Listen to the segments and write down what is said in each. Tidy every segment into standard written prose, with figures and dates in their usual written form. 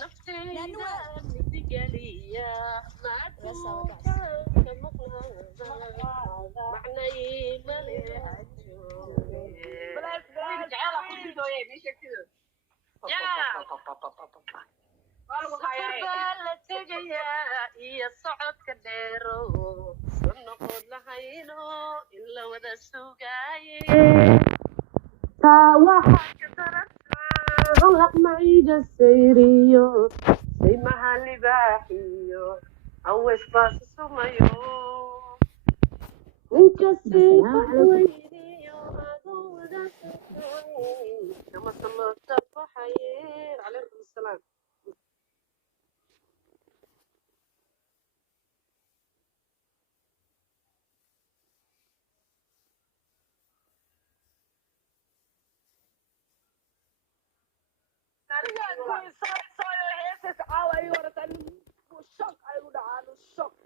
لأنه غلق معي جسيريو زي ما هالي باحيو أو إسباس سميو نكسي بحوينيو أدو دسوي كما سمعت بحيي عليكم السلام.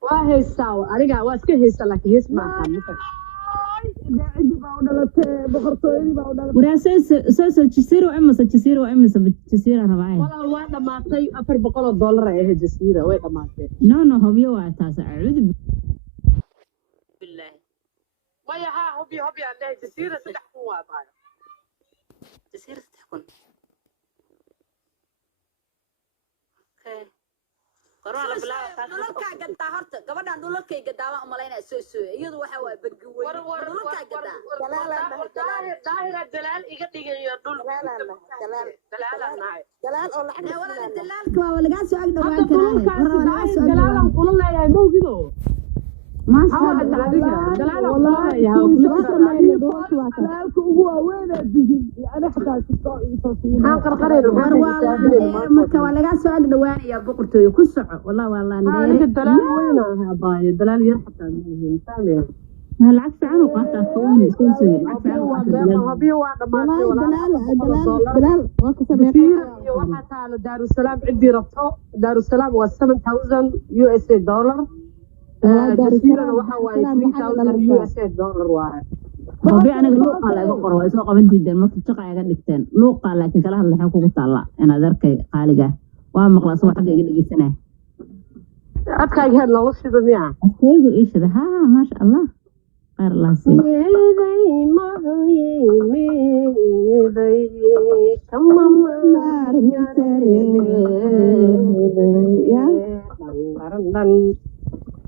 وهيسا أرجع واسكت هيسا لك هيسمع كم وراسة جسيرة وإمس جسيرة ربعين. والله الواحد ما طي $400 إيه جزيرة وين ما طي. نو هبيو وعتاس أعوذ بالله ما يها هبي عندها جزيرة تحكوا باي جزيرة تحكون اوكي قرآن بلا دولكا قدا هرت gabadhan dulkay gadaa waan umaleynaa soo iyadu waxa way bangiway dulka gadaa daahira dalaal iga dhigayo dhul دلال أو لحد wala dalaalka waa laga soo ag هذا dhawaan كلهم كان دلال كل الله يا موجوده ما هذا العادية دلال والله يا دلالك هو وين الدين أنا حتى تصير ها قرقرين marka waa laga soo ag dhawaanaya boqortooyo ku soco wallahi waa la هذا الدلال وينها باي الدلال يرحت منهم سامي العكس عنه قاطع كوين يكون سوي العكس عنه هبي واحد ما دلال وحتى على دار السلام عندي ربطه دار السلام هو 7000 $USA جزيرة وحواي 3000 $USA واحد طبيعي أنا لوقا لا يقرأ ويسوق بنتي الدين ما في شقة يقدرتين لوقا لكن كلاه اللي حكوا طلع أنا ذرك خالقة ومخلص واحد يقدر سنة أتكلم هلا وش الدنيا أتيجوا إيش ده ها ما شاء الله خير الله سي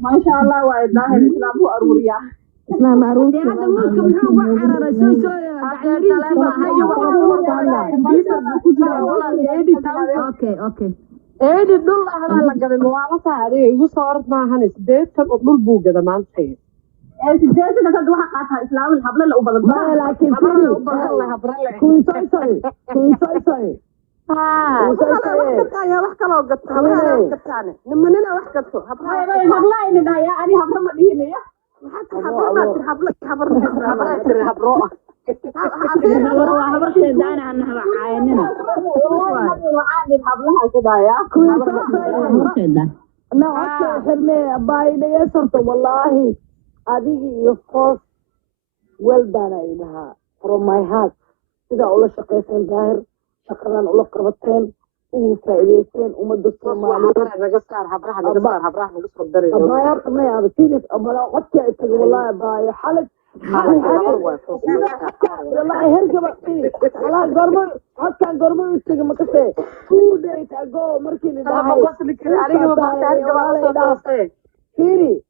ما شاء الله وايد ظاهر الإسلام هو أروريا إسلام عروس هذا ملك محو وحرر سو اوكي eedi dhul ahbaa la gaday mawaalata adiga igu soo orod maahan 80 oo dhul buu gada maanta 80 hadda waxa qaataa islaam habla la u badan laakiin habla u badan la habrale kuisoy wax kaloo gato habla gataan nimanina wax gato habla ini dhaya ani habla ma dhihinaya maxaa habla ma tir habro habar sheedaan aan haba caayinina waxaan hablaha ku dhaya sheedaan نعطي حرمي باينة يسرت والله هذه يفوز ولدنا إلها from my heart إذا أقول شقيتين ظاهر شكرا أقول قربتين وفائدتين ومد الصومالي هبرح نقصر الدري أبا يرقم يا أبا سيريس أبا لا قد يأتك والله باي حالك والله هرقب خلاص قربوا حتى قربوا يتك مكسي 2 days ago مركي لداهي فيري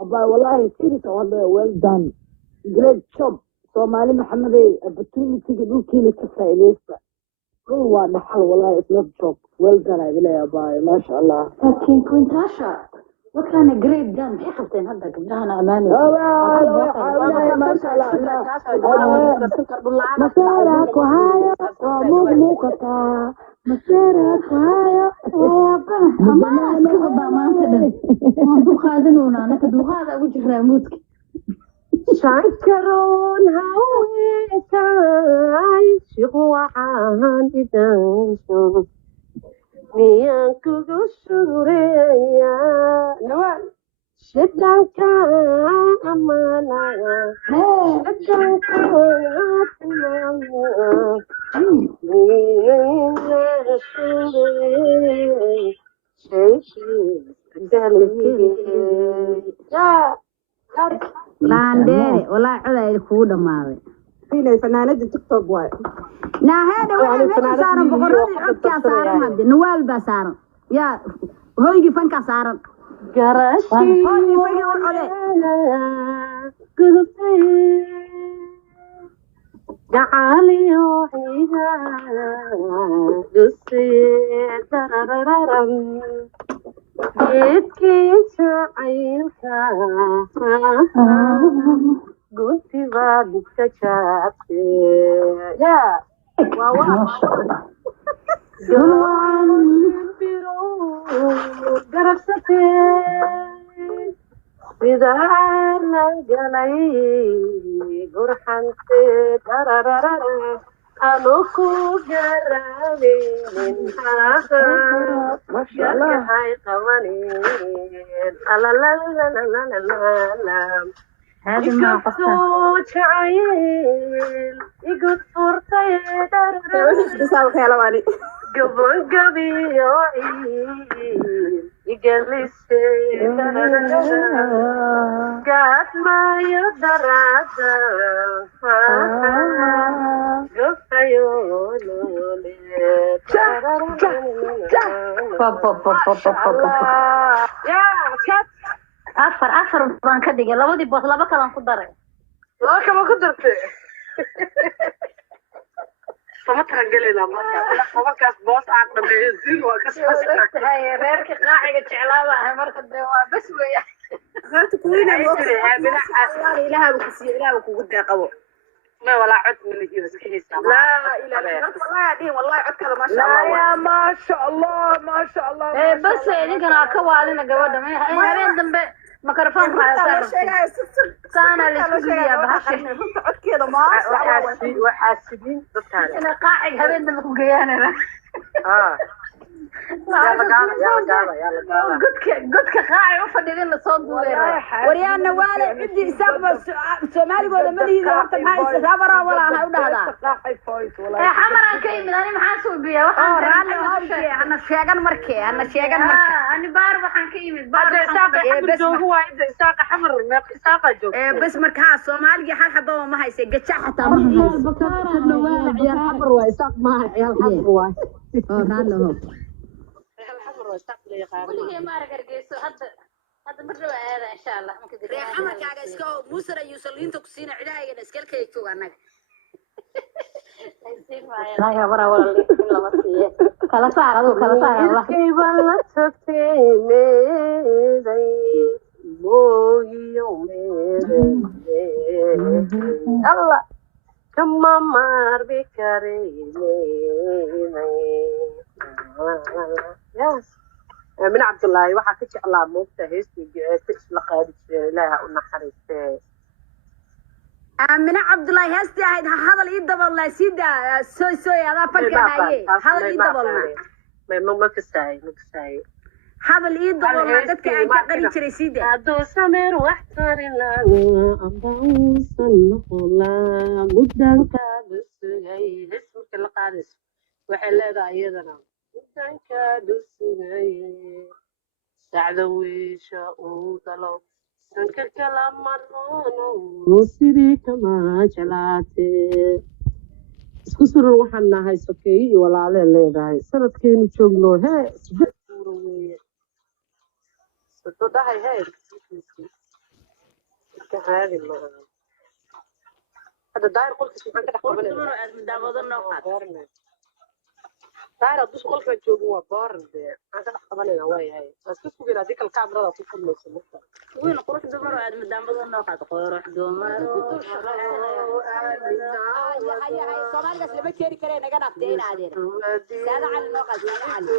أبا والله سيريس والله well done great job صومالي محمدي opportunity دوكي لكفاية ليسا هو نحل والله it's not job well done أدلي يا باي ما شاء الله لكن كنت راشا وكان جريت دان في حفتين هذا قبلها أماني ما شاء الله مسارك وهاي ومغمقتا مسارك وهاي أما أسكت ما كده منذ خادنونا أنا كده هذا وجه راموتك شكرون هاويكاي شغوعان إدانشو ميان كوغوشوريا نوال شدانكا أمانا شدانكا أمانا laandheere walaa coday kugu dhamaaday inay fanaanada tiktok waay naaheeda waxay meesha saaran boqoradii codkaa saaran hadde nawaal baa saaran yaa hoygii fankaa saaran hoygii fagii u code gacaliyo ciida dusiydarararam geedkii jacaylka gunti baa dhigta jaabte garabsatee sidaana galay gurxante darararara anu ku garabeynin gargahay qabaneen alalalalalalam igusoo jacayl igus furtay dararara gabagabiyo igalisay gaadmayo darada gafayo afar baan ka dhigay labadii boos laba kalan ku daray laba kama ku dartay sama taragelina markaas boos aan dhameeyo zil waa ka hay reerka qaaciga jeclaaba ah marka de waa bas weeya horta kuwiina ilaaha ku siiyo ilaaha kugu deeqabo ما ولا عد من هي سكيسة لا إله والله عد كذا ما شاء الله يا ما شاء الله ما شاء الله إيه بس يعني كنا كوالنا جوادة ما هي دم ميكروفون خلاص سانا اللي يا بحشي عد كذا ما وحاسبين بالتالي أنا قاعد هبين دم كوجيانا يلا قدك قاعد وفدين الصوت وريانا والي عندي استقبل سومالي ولا ملي إذا وقت معي استقبل ولا هؤلاء هذا حمرا كيم أنا محاسوب بيا أنا شيئا مركي أنا بار وحن كيم بار بس هو إساق حمر ما إساق جو بس مركها سومالي حال حبة وما هي سجت حتى ما هي بكارة نوال عيال حمر وإساق ما عيال حمر واي رالهم كل ما رجعيسو هذا مرة هذا إن شاء الله ممكن ريح حمر كاجا إسكو موسر يوصلين تكسين علاج نسكال كيتشو عنك لا يا برا ولا اللي كله مسيه كلا صار الله كيف الله تفتيني الله كما مر بكريمي يس من عبد الله waxaa ka jeclaa moogta heestiga la qaadi jiray ilaaha u naxariistay amina abdullahi heesti ahayd hadal ii dabalna sida soo ada fanka haye hadal ii dabalna ma kasay hadal ii dabalna dadka aan ka qari jiray sida adoo sameer wax tarina ambausan noqola mudanka sugay heestiga la qaadis waxay leedahay iyadana mudanka sugay sacdawiisha uu dalo sanka kala maroono sidii kama jeclaatee isku suran waxaan nahay sokeeye iyo walaale leedahay sanadkeenu joogno hee suura weeye soo dhahay hee ka caadi maaha hadda daayir qolkiis maxaan ka dhex qabanayna daayir hadduu qolka joogo waa booran dee maxaan ka dhex qabanayna waayahay waa iska sugeen haddii kale kaamirada ku furmayso marka وين قروح دمر عاد مدام بدون نقط قروح دمر هيا صومالي بس لما كيري كري نغا نفتين عادين ساده على النقط ساده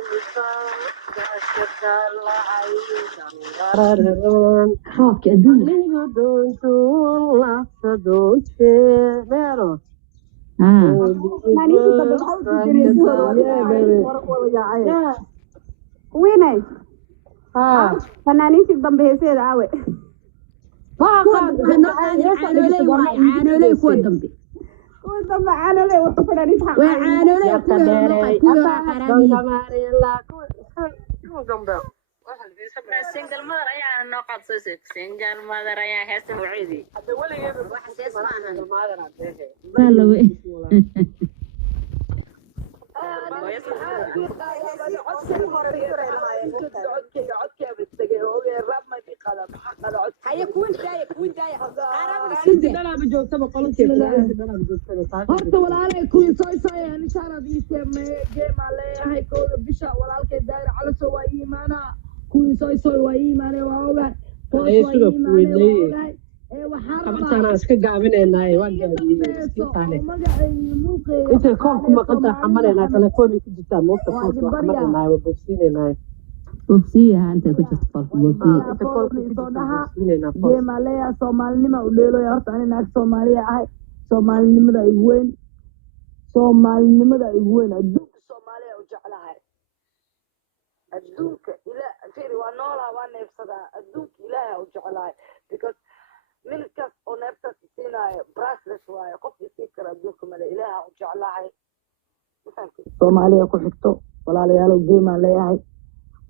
على حاك أدنى دون لحظة دون ميرو ويني فنانين في الضم بهسيد عاوي عانولي كوا الضمبي كويس معانا ليه وتفرق نتحقق وعانوا لي كل single mother ayaa noo qabsaysa single mother ayaa heesta muciidi wax sees maahan هيا كون داي horta walaalay kuwii soo isayaan ishaaradiisa geema leeyahay kooda bisha walaalkay daayir calaso waa iimaanaa kuwii soo isooy waa iimaanay waa ogahay toos waa iimaanay waa ogahay waxaan rabaa iska gaabinaynaay waa gaabiyay magacayga muuqeega inta koon kuma qanta xamalayna telefoon ku jirtaa moofta koon xamalayna waa bogsiinaynaay bogsiyaha inta ku jirto qolka geema leeyahay soomaalinima u dheeloya horta ani naag soomaaliya ahay soomaalinimada igu weyn adduunka soomaaliya u jeclahay adduunka firi waa noolaa waa neefsadaa adduunka ilaaha u jeclahay because milkaas oo neeftaas siinaayo brasles waayo qof isii kara adduunka male ilaaha u jeclahay soomaaliya ku xigto walaalayaalow geemaan leeyahay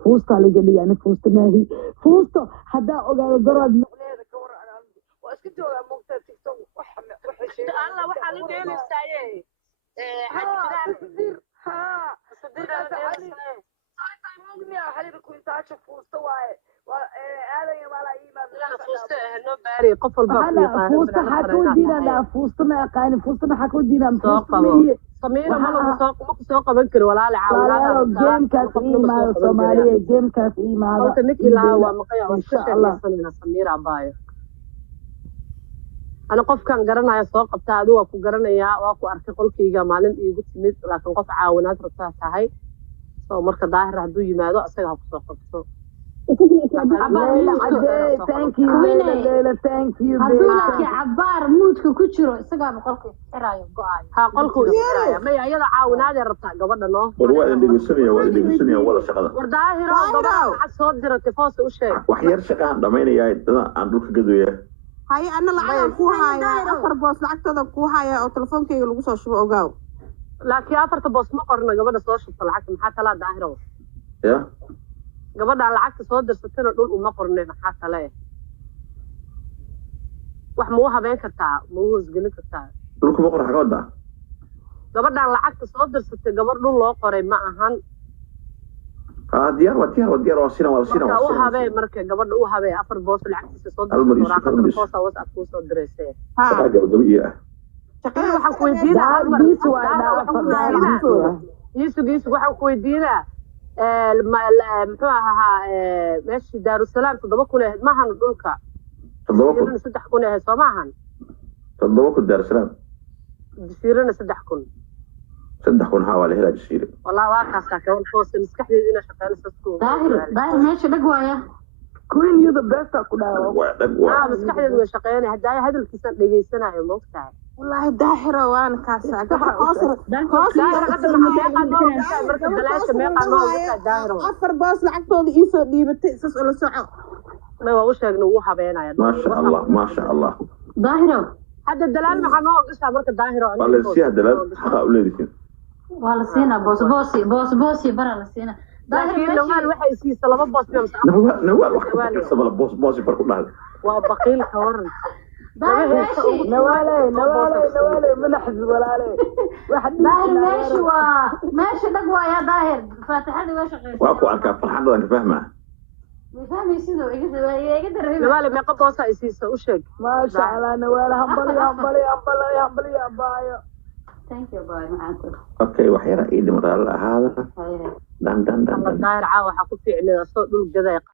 fuustaa liga dhiga ani fuusta maahi fuusto haddaa ogaado garood nucleeda ka waran waa iska joogaa moogtaa tiktok alla waxaa la dheelaysaaye xaliba kuintaaja fuusta waaye aadaya maalaa qof walba fuusta maxaa kuu diinaa fuusta ma aqaani fuusta maxaa kuu diinaa samiina ma soo qaban karo walaal caawinaad geemkaas iimaado soomaaliya geemkaas iimaado halka ninkii lahaa waa maqaya waa isku sheekaysanayna samiira baayo ana qofkan garanaya soo qabta adigu waa ku garanayaa waa ku arkay qolkayga maalin iigu timid laakiin qof caawinaad rabtaa tahay soo marka daahir hadduu yimaado asaga ha ku soo qabto thank you hadduu laakiin cabaar muudka ku jiro isagaa qolka xiraayo go-aayo ha qolku xiraya maya iyada caawinaadee rabtaa gabadha noo war waa dhegeysanaya wada shaqada war daahiro gabadha waxaad soo diratay foosa u sheeg wax yar shaqa aan dhammaynayaa dada aan dhulka gadoya haye ana lacagaan kuu hayaa 4 boos lacagtooda kuu hayaa oo telefoonkayga lagu soo shubo ogaaw laakiin 4 boos ma qorna gabadha soo shubta lacagta maxaa talaa daahiro ya gabadhaan lacagta soo dirsatayna dhul uma qornay maxaa tale wax ma u habeen kartaa ma u hoosgelin kartaa dhulka ma qor xaga wadaa gabadhaan lacagta soo dirsatay gabar dhul loo qoray ma ahan diyaar waa sina u habee marka gabadha u habee 4 boos lacagtiisa soo dirsatay boos WhatsApp ku soo direysay waxaan ku weydiinaa waxaan ku weydiinaa muxuu ahaa meeshii daarusalaam 7,000 ahayd maahan dhulka 3,000 ahayd soo maahan 7,000 daarusalaam jasiirana 3,000 haa waa la helaa jasiire wallah waa kaasaa kaban hoose maskaxdeeda inaa shaqeynaysa daahir meesha dhag waaya queen you the best ku dhaao waa dhag waa maskaxdeeda way shaqeynay haddaa hadalkiisa dhageysanayo moogtahay والله داهرة وانا كاسة قبل أفر باص لعقتهم يسوي دي بتأسس ولا ساعة ما هو وش نوها بينا يا ما شاء الله ظاهرة هذا الدلال ما حنوه قصة مركز ظاهرة والله سيها دلال حقا أولادك والله سينا بوسي برا لسينا ظاهرة نوال waxay siisa laba boos biyamsa نوال wax ka sabala boos barku dhahay waa baqiil ka waran نوالي من حزب ولا ظاهر ماشي دقوا يا ظاهر فاتحة لي وش غير واكو عنك فرحان انك فاهمه فاهم يسيدو يقدر نوالي ما قبوسا يسيسا وشك ما شاء الله نوالي همبلي يا بايو ثانك يو باي معاكم اوكي وحيرة ايدي مرة هذا دان ظاهر عاوة حكو في عليه صوت دول جذايق